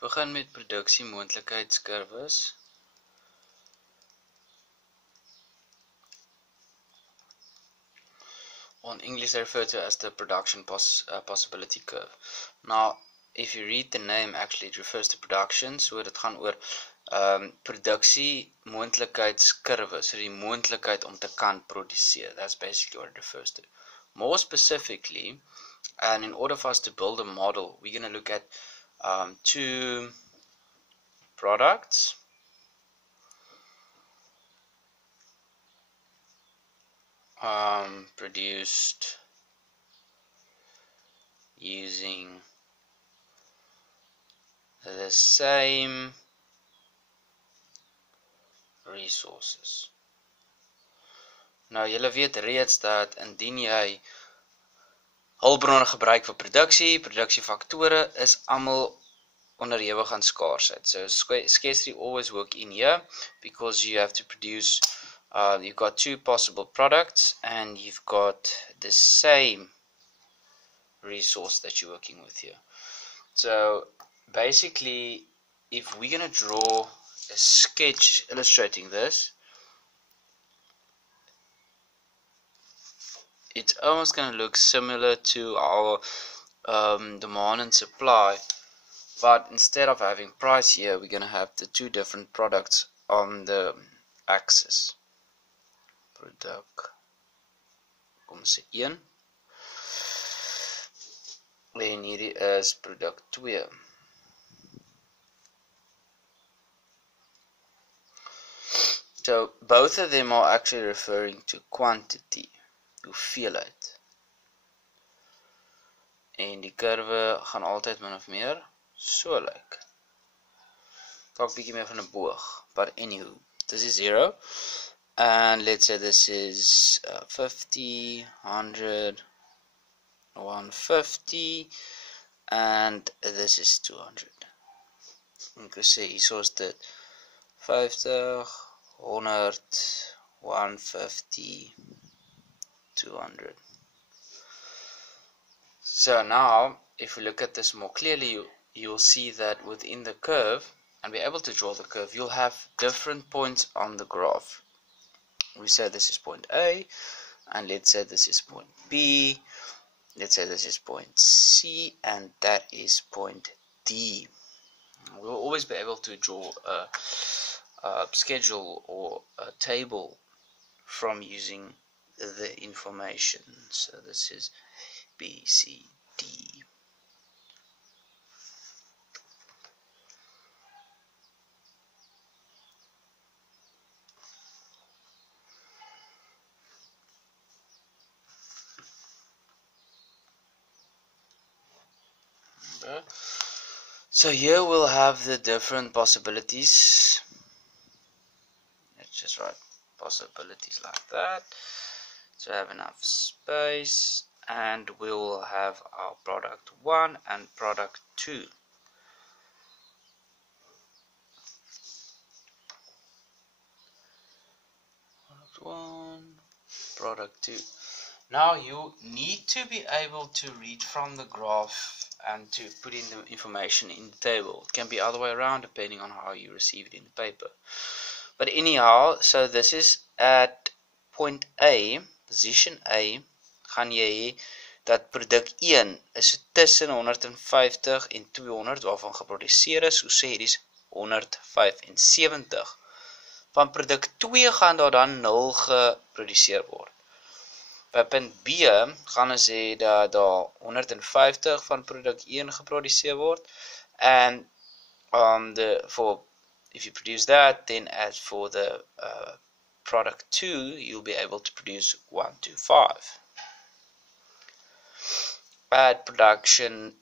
Begin met produksiemoontlikheidskurwes. On English they refer to as the production possibility curve. Now, if you read the name, actually it refers to production, so dit gaan oor produksiemoontlikheidskurwe, so die moontlikheid om te kan produseer. That's basically what it refers to. More specifically, and in order for us to build a model, we're going to look at two products. Produced using the same resources. Nou, julle weet reeds dat indien jy hulpbronne gebruik vir produksiefaktore is almal onderhewig aan skaarsheid. So scarcity always work in here because you have to produce you've got two possible products and you've got the same resource that you're working with here. So basically, if we're going to draw a sketch illustrating this, it's almost going to look similar to our demand and supply, but instead of having price here, we're going to have the two different products on the axis. Produk, kom sê 1, en hierdie is produk 2. So both of them are actually referring to quantity, hoeveelheid. En die kurwe gaan altyd min of meer so lyk. Dalk bietjie meer van 'n boog, but anywho, this is 0. And let's say this is 50, 100, 150, and this is 200. Ek kan sê hierso is dit 50, 100, 150, 200. So now, if we look at this more clearly, you'll see that within the curve, and we're able to draw the curve, you'll have different points on the graph. We say this is point A, and let's say this is point B, let's say this is point C, and that is point D. We'll always be able to draw a schedule or a table from using the information. So this is B, C, D. So here we'll have the different possibilities. Let's just write possibilities like that. So have enough space, and we will have our product 1 and product 2. Product 1, product 2. Now you need to be able to read from the graph and to put in the information in the table. It can be other way around depending on how you receive it in the paper. But anyhow, so this is at point A, position A, gaan jy hê dat produk 1 is tussen 150 en 200 waarvan geproduseer is, so sê hier is 175. Van produk 2 gaan daar dan 0 geproduseer word. By punt B gaan ons sê dat daar 150 van produk 1 geproduseer word, and if you produce that, then as for the product 2, you'll be able to produce 125. At production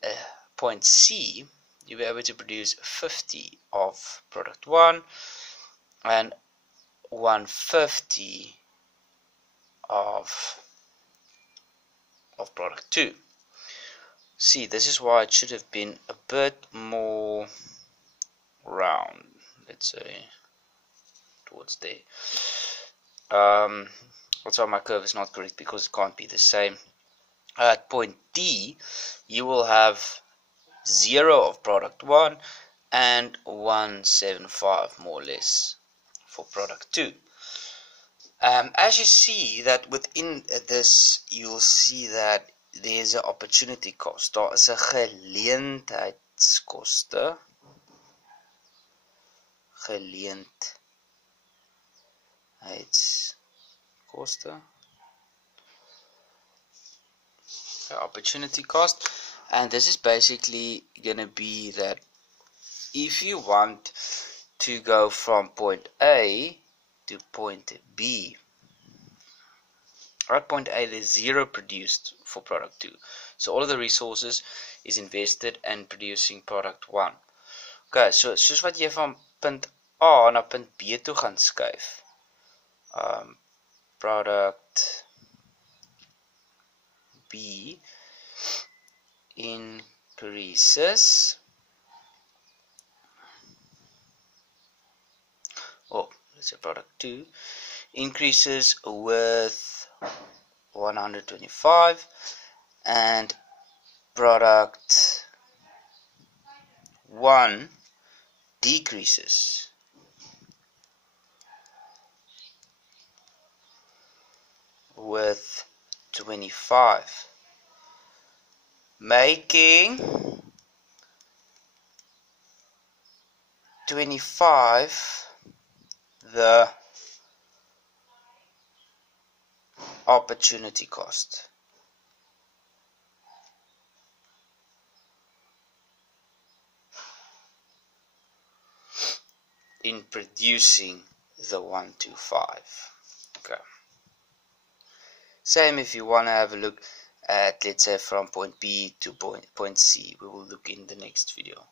point C, you'll be able to produce 50 of product 1 and 150 of product 2. See, this is why it should have been a bit more round, let's say towards there. Also my curve is not correct because it can't be the same. At point D, you will have 0 of product 1 and 175 more or less for product 2. As you see that within this, you'll see that there's an opportunity cost. Daar is 'n geleentheidskoste. Opportunity cost, and this is basically going to be that if you want to go from point A to point B, at point A there's 0 produced for product 2, so all of the resources is invested in producing product 1. Okay, so soos wat jy van punt A na punt B toe gaan skuif, product B increases, let's say product 2 increases with 125, and product 1 decreases with 25, making 25 the opportunity cost. In producing the 125. Okay. Same if you want to have a look at, let's say, from point B to point C. We will look in the next video.